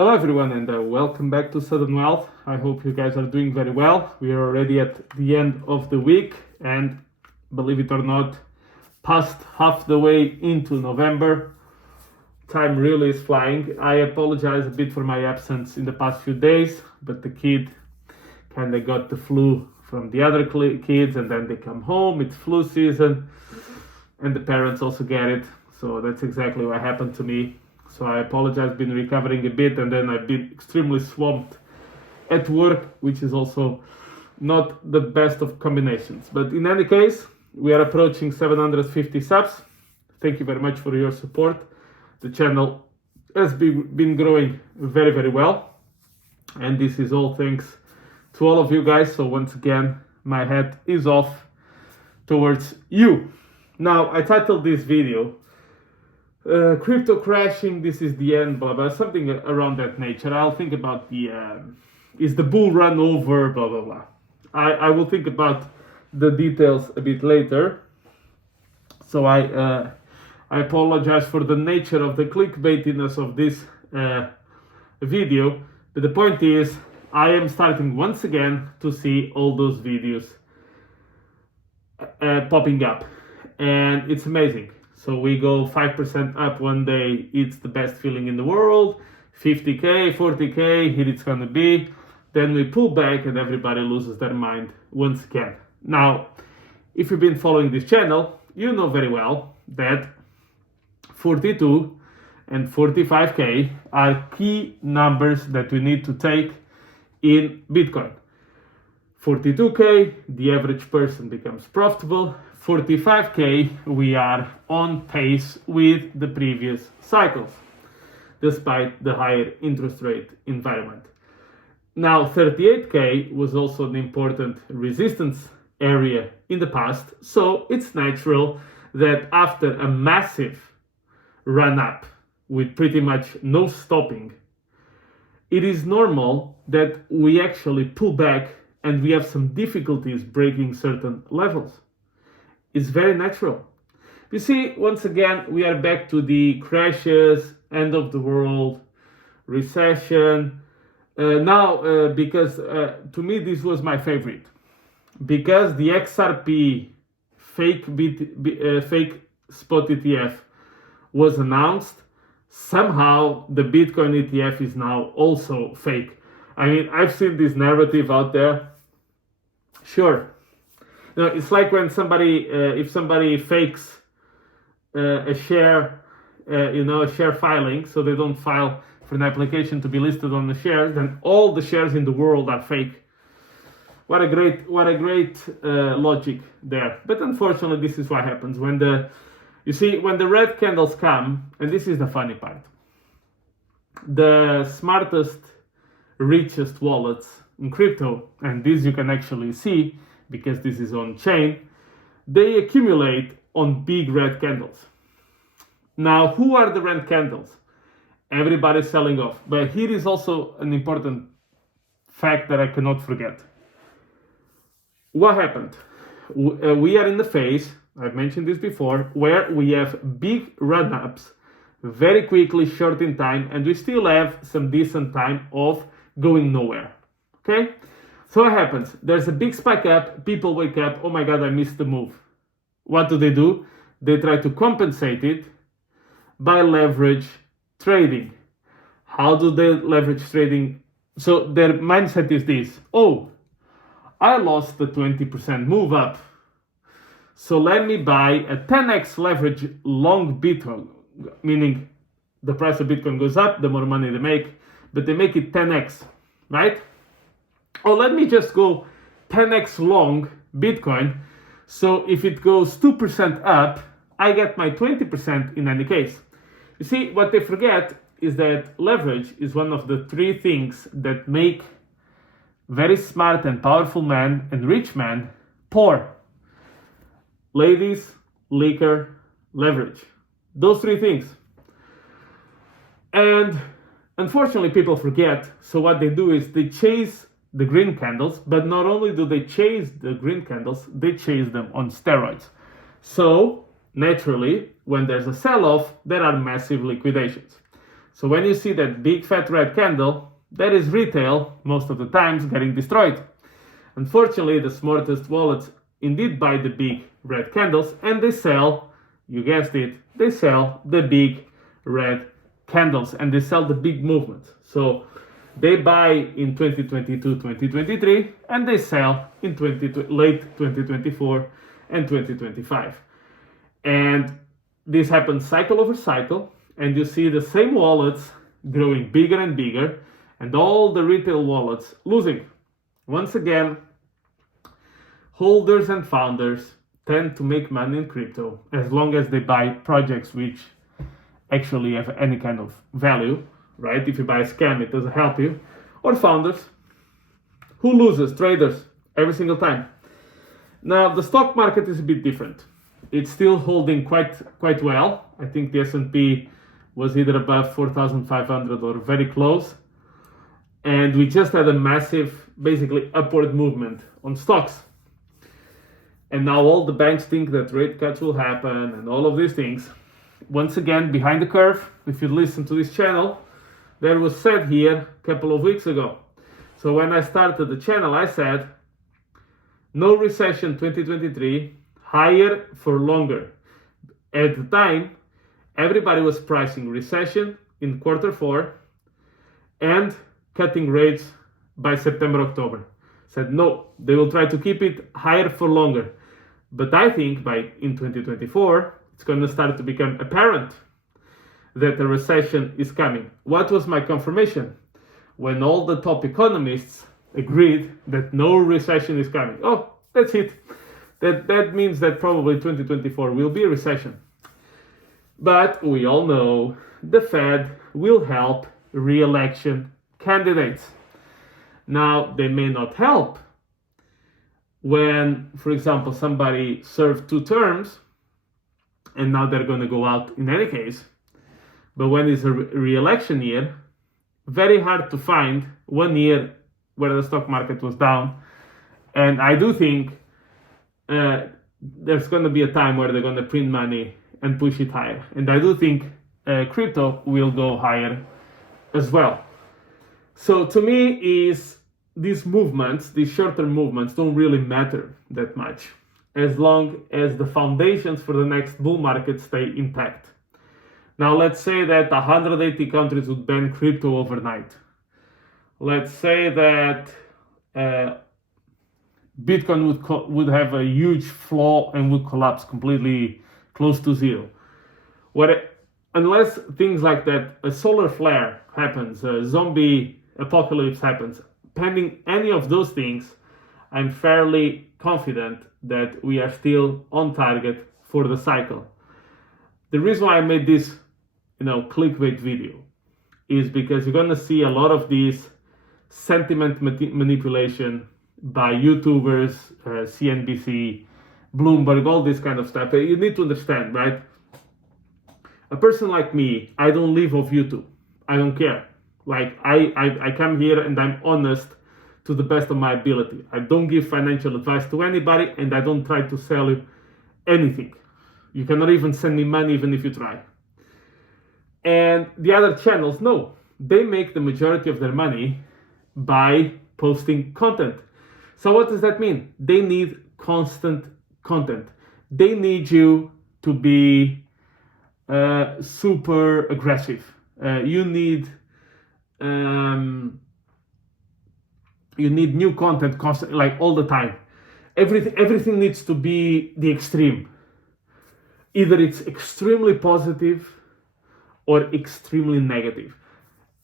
Hello everyone and welcome back to Sudden Wealth. I hope you guys are doing very well. We are already at the end of the week and believe it or not, past half the way into November. Time really is flying. I apologize a bit for my absence in the past few days, but the kid kind of got the flu from the other kids and then they come home, it's flu season and the parents also get it. So that's exactly what happened to me. So I apologize, been recovering a bit and then I've been extremely swamped at work, which is also not the best of combinations. But in any case, we are approaching 750 subs. Thank you very much for your support. The channel has been growing very, very well. And this is all thanks to all of you guys. So once again, my hat is off towards you. Now, I titled this video, crypto crashing, this is the end, blah blah, something around that nature. I'll think about is the bull run over, blah blah blah. I will think about the details a bit later. So I apologize for the nature of the clickbaitiness of this video, but the point is I am starting once again to see all those videos popping up, and it's amazing. So we go 5% up one day, it's the best feeling in the world, 50k, 40k, here it's gonna be. Then we pull back and everybody loses their mind once again. Now, if you've been following this channel, you know very well that 42 and 45k are key numbers that we need to take in Bitcoin. 42k, the average person becomes profitable. 45k, we are on pace with the previous cycles, despite the higher interest rate environment. Now, 38k was also an important resistance area in the past, so it's natural that after a massive run up with pretty much no stopping, it is normal that we actually pull back and we have some difficulties breaking certain levels. It's very natural. You see, once again, we are back to the crashes, end of the world, recession. Because to me, this was my favorite. Because the XRP fake spot ETF was announced, somehow the Bitcoin ETF is now also fake. I mean, I've seen this narrative out there. Sure. You know, it's like when if somebody fakes a share, a share filing, so they don't file for an application to be listed on the shares, then all the shares in the world are fake. What a great logic there. But unfortunately, this is what happens when the red candles come, and this is the funny part. The smartest, richest wallets in crypto, and this you can actually see because this is on chain, they accumulate on big red candles. Now, who are the red candles? Everybody's selling off. But here is also an important fact that I cannot forget. What happened? We are in the phase, I've mentioned this before, where we have big run-ups very quickly, short in time, and we still have some decent time of going nowhere. Okay? So what happens? There's a big spike up, people wake up, oh my god, I missed the move. What do? They try to compensate it by leverage trading. How do they leverage trading? So their mindset is this: oh, I lost the 20% move up, so let me buy a 10x leverage long Bitcoin, meaning the price of Bitcoin goes up, the more money they make, but they make it 10x, right? Or let me just go 10x long Bitcoin, so if it goes 2% up, I get my 20% in any case. You see, what they forget is that leverage is one of the three things that make very smart and powerful men and rich men poor. Ladies, liquor, leverage. Those three things. And unfortunately, people forget. So what they do is they chase the green candles, but not only do they chase the green candles, they chase them on steroids. So naturally, when there's a sell-off, there are massive liquidations. So when you see that big fat red candle, that is retail most of the times getting destroyed. Unfortunately, the smartest wallets indeed buy the big red candles and they sell, you guessed it, they sell the big red candles and they sell the big movements. So they buy in 2022, 2023 and they sell in late 2024 and 2025. And this happens cycle over cycle, and you see the same wallets growing bigger and bigger and all the retail wallets losing. Once again, holders and founders tend to make money in crypto as long as they buy projects which actually have any kind of value, right? If you buy a scam, it doesn't help you. Or founders. Who loses? Traders, every single time. Now, the stock market is a bit different. It's still holding quite well. I think the S&P was either above 4,500 or very close. And we just had a massive, basically, upward movement on stocks. And now all the banks think that rate cuts will happen and all of these things. Once again, behind the curve, if you listen to this channel, that was said here a couple of weeks ago. So when I started the channel, I said, no recession 2023, higher for longer. At the time, everybody was pricing recession in quarter 4 and cutting rates by September, October. Said no, they will try to keep it higher for longer. But I think in 2024, it's going to start to become apparent that a recession is coming. What was my confirmation? When all the top economists agreed that no recession is coming. Oh, that's it. That means that probably 2024 will be a recession. But we all know the Fed will help re-election candidates. Now, they may not help when, for example, somebody served 2 terms and now they're going to go out in any case. But when it's a re-election year, very hard to find 1 year where the stock market was down. And I do think there's going to be a time where they're going to print money and push it higher. And I do think crypto will go higher as well. So to me, these movements, these short-term movements, don't really matter that much as long as the foundations for the next bull market stay intact. Now, let's say that 180 countries would ban crypto overnight. Let's say that Bitcoin would have a huge flaw and would collapse completely close to zero. Unless things like that, a solar flare happens, a zombie apocalypse happens, pending any of those things, I'm fairly confident that we are still on target for the cycle. The reason why I made this, clickbait video is because you're going to see a lot of these sentiment manipulation by YouTubers, CNBC, Bloomberg, all this kind of stuff. You need to understand, right? A person like me, I don't live off YouTube. I don't care. Like, I come here and I'm honest to the best of my ability. I don't give financial advice to anybody and I don't try to sell you anything. You cannot even send me money even if you try. And the other channels, no. They make the majority of their money by posting content. So what does that mean? They need constant content. They need you to be super aggressive. You need new content constantly, like all the time. Everything needs to be the extreme. Either it's extremely positive or extremely negative.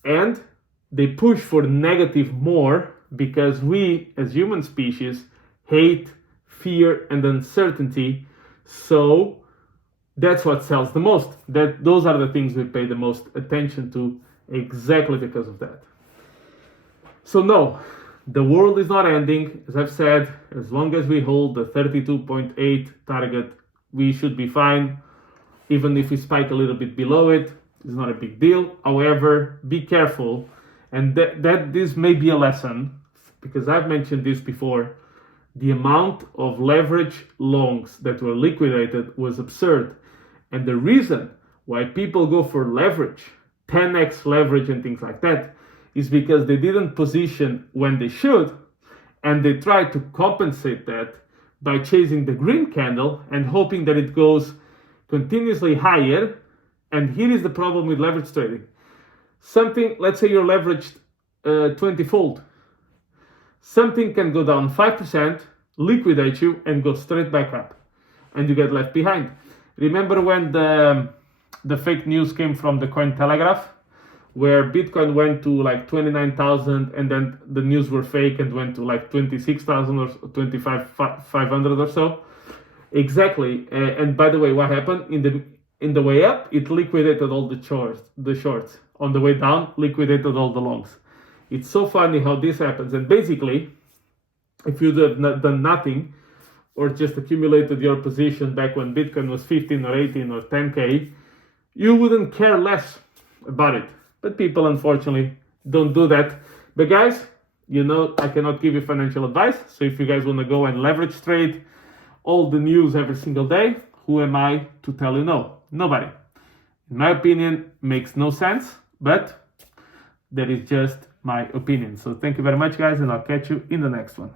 And they push for negative more because we, as human species, hate fear and uncertainty. So that's what sells the most. Those are the things we pay the most attention to exactly because of that. So no, the world is not ending. As I've said, as long as we hold the 32.8 target, we should be fine. Even if we spike a little bit below it, it's not a big deal. However, be careful. And that this may be a lesson, because I've mentioned this before. The amount of leverage longs that were liquidated was absurd. And the reason why people go for leverage 10x leverage and things like that, is because they didn't position when they should, and they tried to compensate that by chasing the green candle and hoping that it goes continuously higher. And here is the problem with leverage trading. Something, let's say you're leveraged 20-fold. Something can go down 5%, liquidate you, and go straight back up, and you get left behind. Remember when the fake news came from the Cointelegraph, where Bitcoin went to like 29,000, and then the news were fake and went to like 26,000 or 25,500 or so? Exactly. And by the way, what happened in the way up? It liquidated all the shorts. On the way down, liquidated all the longs. It's so funny how this happens. And basically, if you'd have done nothing, or just accumulated your position back when Bitcoin was 15 or 18 or 10K, you wouldn't care less about it. But people, unfortunately, don't do that. But guys, you know, I cannot give you financial advice. So if you guys want to go and leverage trade all the news every single day, who am I to tell you no? Nobody. In my opinion, makes no sense, but that is just my opinion. So thank you very much, guys, and I'll catch you in the next one.